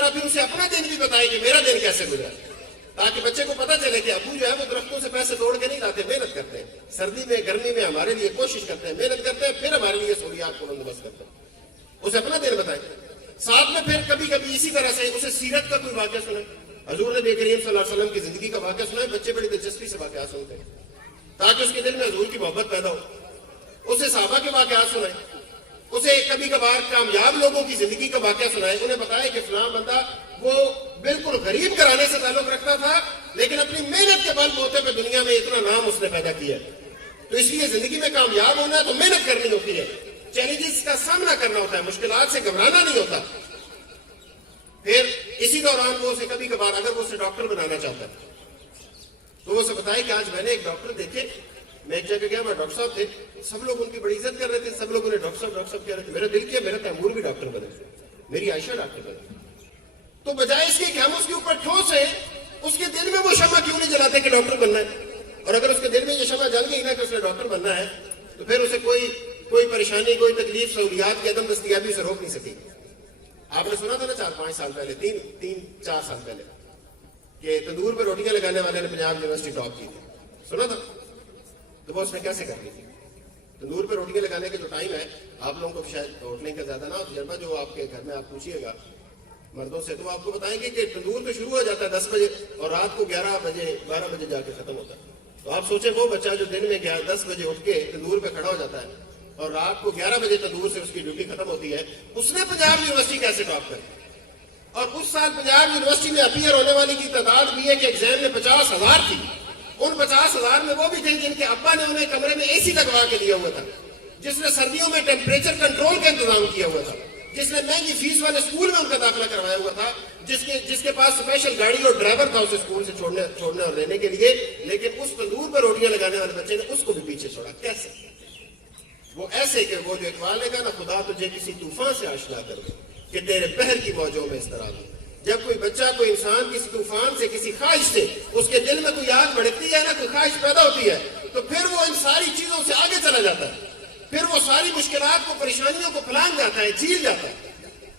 طرح پھر اسے اپنا دن بھی بتائے کہ میرا دن کیسے گزرا، تاکہ بچے کو پتہ چلے کہ ابو جو ہے وہ درختوں سے پیسے توڑ کے نہیں لاتے، محنت کرتے ہیں، سردی میں گرمی میں ہمارے لیے کوشش کرتے ہیں، محنت کرتے ہیں، پھر ہمارے لیے سہولیات کو بندوبست کرتے ہیں، اسے اپنا دن بتائیں۔ ساتھ میں پھر کبھی کبھی اسی طرح سے اسے سیرت کا کوئی واقعہ سنائیں، حضور نبی کریم صلی اللہ علیہ وسلم کی زندگی کا واقعہ سنائیں، بچے بڑی دلچسپی سے واقعات سنتے ہیں تاکہ اس کے دل میں حضور کی محبت پیدا ہو۔ اسے صحابہ کے واقعات سنائیں، اسے کبھی کبھار کامیاب لوگوں کی زندگی کا واقعہ سنائے، انہیں بتائے کہ فلاں بندہ وہ بالکل غریب گھرانے سے تعلق رکھتا تھا لیکن اپنی محنت کے بل بوتے پہ دنیا میں اتنا نام اس نے پیدا کیا ہے۔ تو اس لیے زندگی میں کامیاب ہونا ہے تو محنت کرنی ہوتی ہے، چیلنجز کا سامنا کرنا ہوتا ہے، مشکلات سے گھبرانا نہیں ہوتا۔ پھر اسی دوران وہ اسے کبھی کبھار اگر وہ اسے ڈاکٹر بنانا چاہتا ہے تو وہ اسے بتائے کہ آج میں نے ایک ڈاکٹر دیکھے، میں ایک جگہ گیا، میں ڈاکٹر صاحب تھے، سب لوگ ان کی بڑی عزت کر رہے تھے، سب لوگ انہیں ڈاکٹر صاحب کہہ رہے تھے، میرا دل کیا میرا تیمور بھی ڈاکٹر بنے، میری عائشہ ڈاکٹر بنے۔ تو بجائے اس کے کہ ہم اس کے اوپر ٹھوس ہیں، اس کے دل میں وہ شمع کیوں نہیں جلاتے کہ ڈاکٹر بننا ہے؟ اور اگر اس کے دل میں یہ شمع جل گئی نا کہ اس نے ڈاکٹر بننا ہے تو پھر اسے کوئی پریشانی، کوئی تکلیف، سہولیات کی عدم دستیابی اسے روک نہیں سکے۔ آپ نے سنا تھا نا 4-5 سال پہلے، 3-4 سال پہلے، کہ تندور پہ روٹیاں لگانے والے نے پنجاب یونیورسٹی ٹاپ کی تھی، سنا تھا؟ تو وہ اس نے کیسے کر لی تھی؟ تندور پہ روٹیاں لگانے کا جو ٹائم ہے، آپ لوگوں کو شاید ہوٹلنگ کا زیادہ نہ ہو تجربہ، جو آپ کے گھر میں آپ پوچھیے گا مردوں سے تو وہ آپ کو بتائیں گے کہ تندور تو شروع ہو جاتا ہے 10 بجے اور رات کو 11 بجے 12 بجے جا کے ختم ہوتا ہے۔ تو آپ سوچیں وہ بچہ جو دن میں 10 بجے اٹھ کے تندور پہ کھڑا ہو جاتا ہے اور رات کو 11 بجے تندور سے اس کی ڈیوٹی ختم ہوتی ہے، اس نے پنجاب یونیورسٹی کیسے ٹاپ کری؟ اور اس سال پنجاب یونیورسٹی میں اپیئر ہونے والی کی تعداد بھی ہے کہ ایگزام میں 50,000 تھی، ان 50,000 میں وہ بھی تھے جن کے ابا نے انہیں کمرے میں اے سی لگوا کے دیا ہوا تھا، جس نے سردیوں میں ٹیمپریچر کنٹرول کا انتظام کیا ہوا تھا، جس نے مہنگی فیس والے اسکول میں ان کا داخلہ کروایا ہوا تھا، جس کے پاس اسپیشل گاڑی اور ڈرائیور تھا اسے اسکول سے چھوڑنے اور لینے کے لیے، لیکن اس تندور پر روٹیاں لگانے والے بچے نے اس کو بھی پیچھے چھوڑا۔ کیسے؟ وہ ایسے کہ وہ جو اقبال نے کہا نا، خدا تجھے کسی طوفان سے آشنا کر دے کہ تیرے بحر کی موجوں میں اس طرح دے۔ جب کوئی بچہ، کوئی انسان کسی طوفان سے، کسی خواہش سے، اس کے دل میں کوئی آگ بھڑکتی ہے نا، کوئی خواہش پیدا ہوتی ہے، تو پھر وہ ان ساری چیزوں سے آگے چلا جاتا ہے، پھر وہ ساری مشکلات کو، پریشانیوں کو پلانگ جاتا ہے، جھیل جاتا ہے،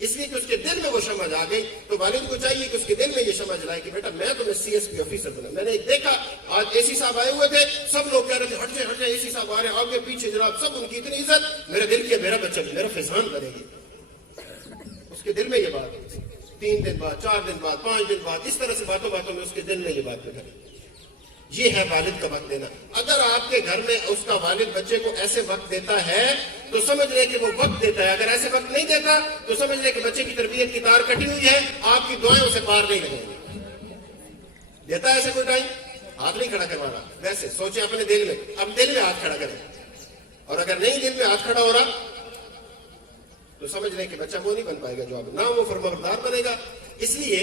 اس لیے کہ اس کے دل میں وہ شمع جا گئی۔ تو والد کو چاہیے کہ اس کے دل میں یہ شمع جلائے کہ بیٹا میں تمہیں CSP آفیسر بنا۔ میں نے دیکھا آج AC صاحب آئے ہوئے تھے، سب لوگ کہہ رہے تھے ہٹ جائے AC صاحب آ رہے ہیں، آگے پیچھے جناب، سب ان کی اتنی عزت، میرے دل کی میرا بچہ میرا فیضان بنے گی۔ اس کے دل میں یہ بات ہے، 3 دن بعد، 4 دن بعد، 5 دن بعد، اس طرح سے باتوں میں اس کے دل میں یہ بات نکلی۔ یہ ہے والد کا وقت دینا۔ اگر آپ کے گھر میں اس کا والد بچے کو ایسے وقت دیتا ہے تو سمجھ لے کہ وہ وقت دیتا ہے، اگر ایسے وقت نہیں دیتا تو سمجھ لے کہ بچے کی تربیت کی تار کٹی ہوئی ہے، آپ کی دعائیں اسے پار نہیں لگیں گی۔ دیتا ہے ایسے کوئی ٹائم؟ ہاتھ نہیں کھڑا کروانا، ویسے سوچیں اپنے دل میں، اب دل میں ہاتھ کھڑا کریں، اور اگر نہیں دل میں ہاتھ کھڑا ہو رہا تو سمجھ لیں کہ بچہ وہ نہیں بن پائے گا جو آپ، نہ وہ فرمانبردار بنے گا۔ اس لیے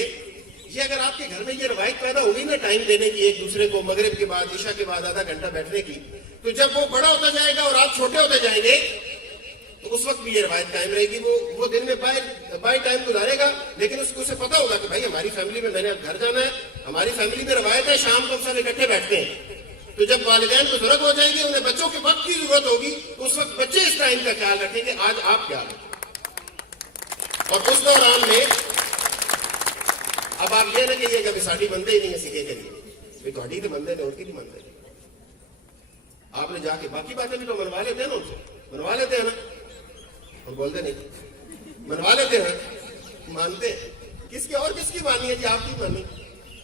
یہ اگر آپ کے گھر میں یہ روایت پیدا ہوگی نا ٹائم دینے کی، ایک دوسرے کو مغرب کے بعد، عشاء کے بعد آدھا گھنٹہ بیٹھنے کی، تو جب وہ بڑا ہوتا جائے گا اور آپ چھوٹے ہوتے جائیں گے تو اس وقت بھی یہ روایت قائم رہے گی۔ وہ دن میں بائی ٹائم گزارے گا، لیکن اس کو اسے پتا ہوگا کہ بھائی ہماری فیملی میں، میں نے اب گھر جانا ہے، ہماری فیملی میں روایت ہے شام کو سب اکٹھے بیٹھتے ہیں۔ تو جب والدین کو ضرورت ہو جائے گی، انہیں بچوں کے وقت کی ضرورت ہوگی، تو اس وقت بچے اس ٹائم کا خیال رکھیں گے آج آپ کیا رکھیں۔ اور اس دوران میں اب آپ یہ نہ کہیے کہ ساڑھی بندے ہی نہیں ہے سکے کے لیے، تھوڑی تو بندے نے اور کی نہیں بندے، آپ نے جا کے باقی باتیں بھی تو منوا لیتے ہیں نا، ان سے منوا لیتے ہیں نا، ہم بولتے نہیں، منوا لیتے ہیں، مانتے کس کی اور کس کی مانی ہے جی؟ آپ کی مانی،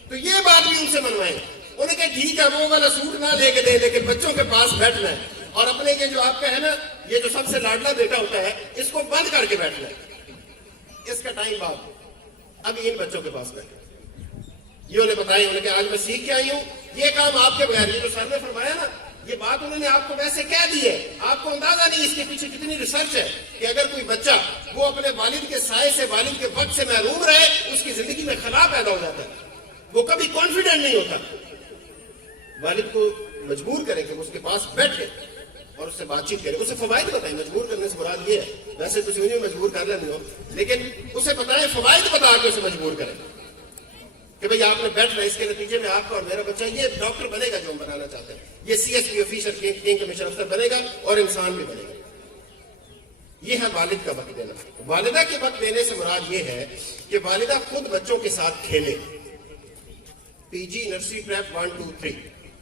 تو یہ بات بھی ان سے منوائیں۔ انہیں کہ ٹھیک ہے وہ والا سوٹ نہ لے کے دے، لیکن بچوں کے پاس بیٹھنا ہے، اور اپنے یہ جو آپ کا ہے نا، یہ جو سب سے لاڈلا بیٹا ہوتا ہے، اس کو بند کر کے بیٹھنا ہے، اس کا ٹائم بعد اب ان بچوں کے پاس بیٹھے۔ یہ انہیں بتایا، انہیں کہ آج میں سیکھ کے آئی ہوں، یہ کام آپ کے بغیر، یہ جو سر نے فرمایا نا، یہ بات انہوں نے آپ کو ویسے کہہ دی ہے، آپ کو اندازہ نہیں اس کے پیچھے کتنی ریسرچ ہے، کہ اگر کوئی بچہ وہ اپنے والد کے سائے سے، والد کے وقت سے محروم رہے، اس کی زندگی میں خلا پیدا ہو جاتا ہے، وہ کبھی کانفیڈنٹ نہیں ہوتا۔ والد کو مجبور کریں کہ وہ اس کے پاس بیٹھے اور اس سے بات چیت کریں، اسے فوائد بتائیں۔ مجبور کرنے سے مراد یہ ہے، ویسے کچھ نہیں مجبور کر لینے ہو، لیکن اسے بتائیں، فوائد بتا کے اسے مجبور کریں کہ بھئی آپ نے بیٹھنا، اس کے نتیجے میں آپ کا اور میرا بچہ یہ ڈاکٹر بنے گا جو ہم بنانا چاہتے ہیں، یہ CSP آفیسر، کنگ کمیشن افسر بنے گا اور انسان بھی بنے گا۔ یہ ہے والد کا وقت دینا. والدہ کے وقت دینے سے مراد یہ ہے کہ والدہ خود بچوں کے ساتھ کھیلے. پی جی نرسری پریپ 1 2 3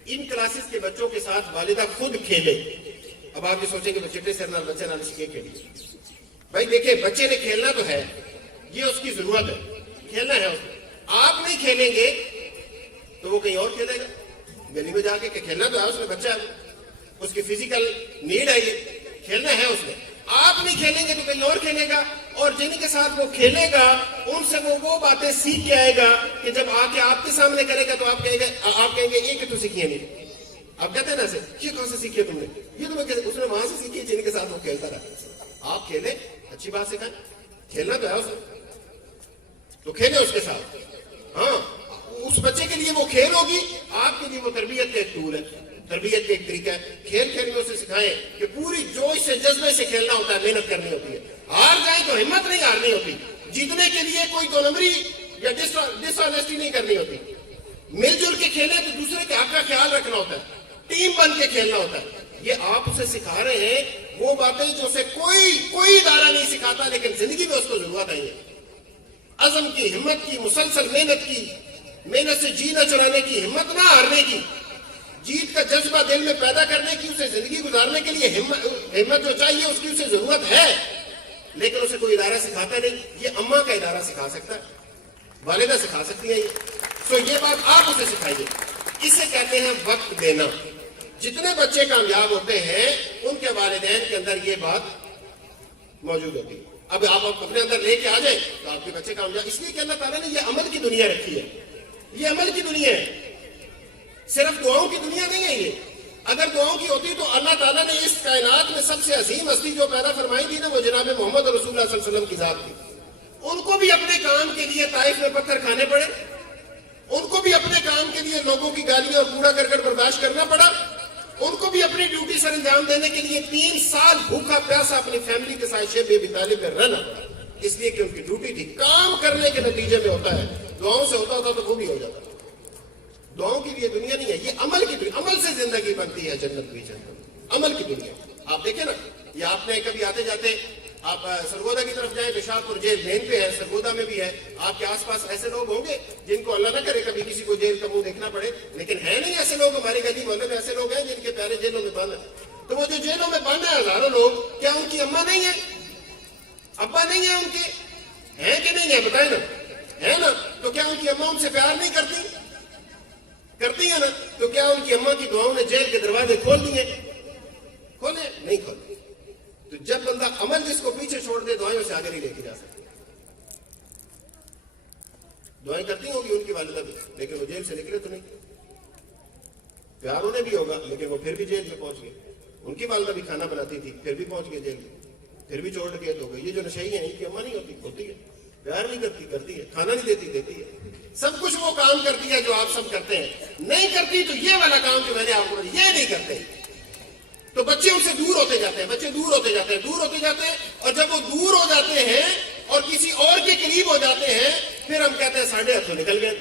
ان کلاسز کے بچوں کے ساتھ والدہ خود کھیلے. اب آپ یہ سوچیں کہ چٹے سر نال بچے نال سیکھے کھیلی. بھائی دیکھیں بچے نے کھیلنا تو ہے, یہ اس کی ضرورت ہے, کھیلنا ہے اس کو. آپ نہیں کھیلیں گے تو وہ کہیں اور کھیلے گا گلی میں جا کے, کہ کھیلنا تو ہے اس میں, بچہ ہے اس کی فزیکل نیڈ ہے, یہ کھیلنا ہے اس میں. آپ نہیں کھیلیں گے تو کہیں اور کھیلے گا, اور جن کے ساتھ وہ کھیلے گا ان سے وہ باتیں سیکھ کے آئے گا کہ جب آ کے آپ کے سامنے کرے گا تو آپ کہیں گے یہ کہ تو سیکھی نہیں. آپ کہتے ہیں نا یہ کہاں سے سیکھی تم نے, یہ تمہیں اس نے وہاں سے سیکھی جن کے ساتھ وہ کھیلتا رہا. آپ کھیلیں, اچھی بات سکھائیں, کھیلنا تو ہے اس میں تو کھیلے اس کے ساتھ. ہاں اس بچے کے لیے وہ کھیل ہوگی, آپ کے لیے وہ تربیت کا ایک ٹول ہے, تربیت کا ایک طریقہ ہے. کھیل کھیل میں اسے سکھائیں کہ پوری جوش سے جذبے سے کھیلنا ہوتا ہے, محنت کرنی ہوتی ہے. ہار جائیں تو ہمت نہیں ہارنی ہوتی, جیتنے کے لیے کوئی دو نمبری یا ڈس آنیسٹی نہیں کرنی ہوتی. مل جل کے کھیلیں تو دوسرے کے حق کا خیال رکھنا ہوتا ہے, ٹیم بن کے کھیلنا ہوتا ہے. یہ آپ اسے سکھا رہے ہیں وہ باتیں جو اسے کوئی ادارہ نہیں سکھاتا, لیکن زندگی میں اس کو ضرورت ہے. عزم کی, ہمت کی, مسلسل محنت کی, محنت سے جی نہ چڑھانے کی, ہمت نہ ہارنے کی, جیت کا جذبہ دل میں پیدا کرنے کی, اسے زندگی گزارنے کے لیے ہمت جو چاہیے اس کی اسے ضرورت ہے, لیکن اسے کوئی ادارہ سکھاتا نہیں. یہ اماں کا ادارہ سکھا سکتا ہے, والدہ سکھا سکتی ہے. یہ بات آپ اسے سکھائیے. اسے کہتے ہیں وقت دینا. جتنے بچے کامیاب ہوتے ہیں ان کے والدین کے اندر یہ بات موجود ہوتی ہے. اب آپ اپنے اندر لے کے آ جائیں تو آپ کے بچے کامیاب. اس لیے کہ اللہ تعالیٰ نے یہ عمل کی دنیا رکھی ہے, یہ عمل کی دنیا ہے, صرف دعاؤں کی دنیا نہیں ہے. یہ اگر دعاؤں کی ہوتی تو اللہ تعالیٰ نے اس کائنات میں سب سے عظیم ہستی جو پیدا فرمائی تھی نا, وہ جناب محمد رسول اللہ صلی اللہ علیہ وسلم کی ذات تھی. ان کو بھی اپنے کام کے لیے طائف میں پتھر کھانے پڑے, ان کو بھی اپنے کام کے لیے لوگوں کی گالیاں اور کوڑا کرکٹ برداشت کرنا پڑا, ان کو بھی اپنی ڈیوٹی سر انجام دینے کے لیے 3 سال بھوکا پیاسا اپنی فیملی کے ساتھ شیب ابی طالب میں رہنا پڑا, اس لیے کہ ان کی ڈیوٹی تھی. کام کرنے کے نتیجے میں ہوتا ہے, دعاؤں سے ہوتا تو وہ بھی ہو جاتا. دعاؤں کی لیے دنیا نہیں ہے, یہ عمل کی دنیا. عمل سے زندگی بنتی ہے, جنت بھی جنت, عمل کی دنیا. آپ دیکھیں نا, یہ آپ نے کبھی آتے جاتے آپ سرگودا کی طرف جائیں, پیشاب پور جیل مین پہ ہے, سرگودا میں بھی ہے. آپ کے آس پاس ایسے لوگ ہوں گے جن کو اللہ نہ کرے کبھی کسی کو جیل کا منہ دیکھنا پڑے, لیکن ہے نہیں ایسے لوگ. ہماری گلی محلے میں ایسے لوگ ہیں جن کے پیارے جیلوں میں بند ہیں. تو وہ جو جیلوں میں بند ہیں ہزاروں لوگ, کیا ان کی اماں نہیں ہے, ابا نہیں ہے ان کے, ہیں کہ نہیں ہے بتائیں نا, ہے نا. تو کیا ان کی اماں ان سے پیار نہیں کرتی ہیں نا. تو کیا ان کی اماں کی دعاؤں نے جیل کے دروازے کھول دیے, کھولے نہیں کھولے. تو جب بندہ عمل جس کو پیچھے چھوڑ دے دعائیں سے آگے نہیں لے کے جا سکتے. دعائیں کرتی ہوگی ان کی والدہ بھی, لیکن وہ جیل سے نکلے تو نہیں. پیار انہیں بھی ہوگا لیکن وہ پھر بھی جیل میں پہنچ گئے. ان کی والدہ بھی کھانا بناتی تھی, پھر بھی پہنچ گئے جیل میں, پھر بھی چھوڑ کے تو گئے. یہ جو نشئی ہیں ان کی اماں نہیں ہوتی ہے, پیار نہیں کرتی ہے, کھانا نہیں دیتی ہے, سب کچھ وہ کام کرتی ہے جو آپ سب کرتے ہیں. نہیں کرتی تو یہ والا کام جو میں نے آپ کو یہ نہیں کرتے, تو بچے ان سے دور ہوتے جاتے ہیں, بچے دور ہوتے جاتے ہیں. اور جب وہ دور ہو جاتے ہیں اور کسی اور کے قریب ہو جاتے ہیں, پھر ہم کہتے ہیں ساڑھے ہاتھوں نکل گئے.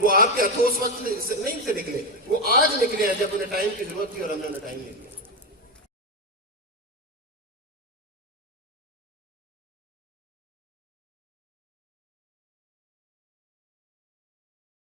وہ آپ کے ہاتھوں اس وقت نہیں سے نکلے, وہ آج نکلے ہیں جب انہیں ٹائم کی ضرورت تھی اور ہم نے انہیں ٹائم نہیں دیا.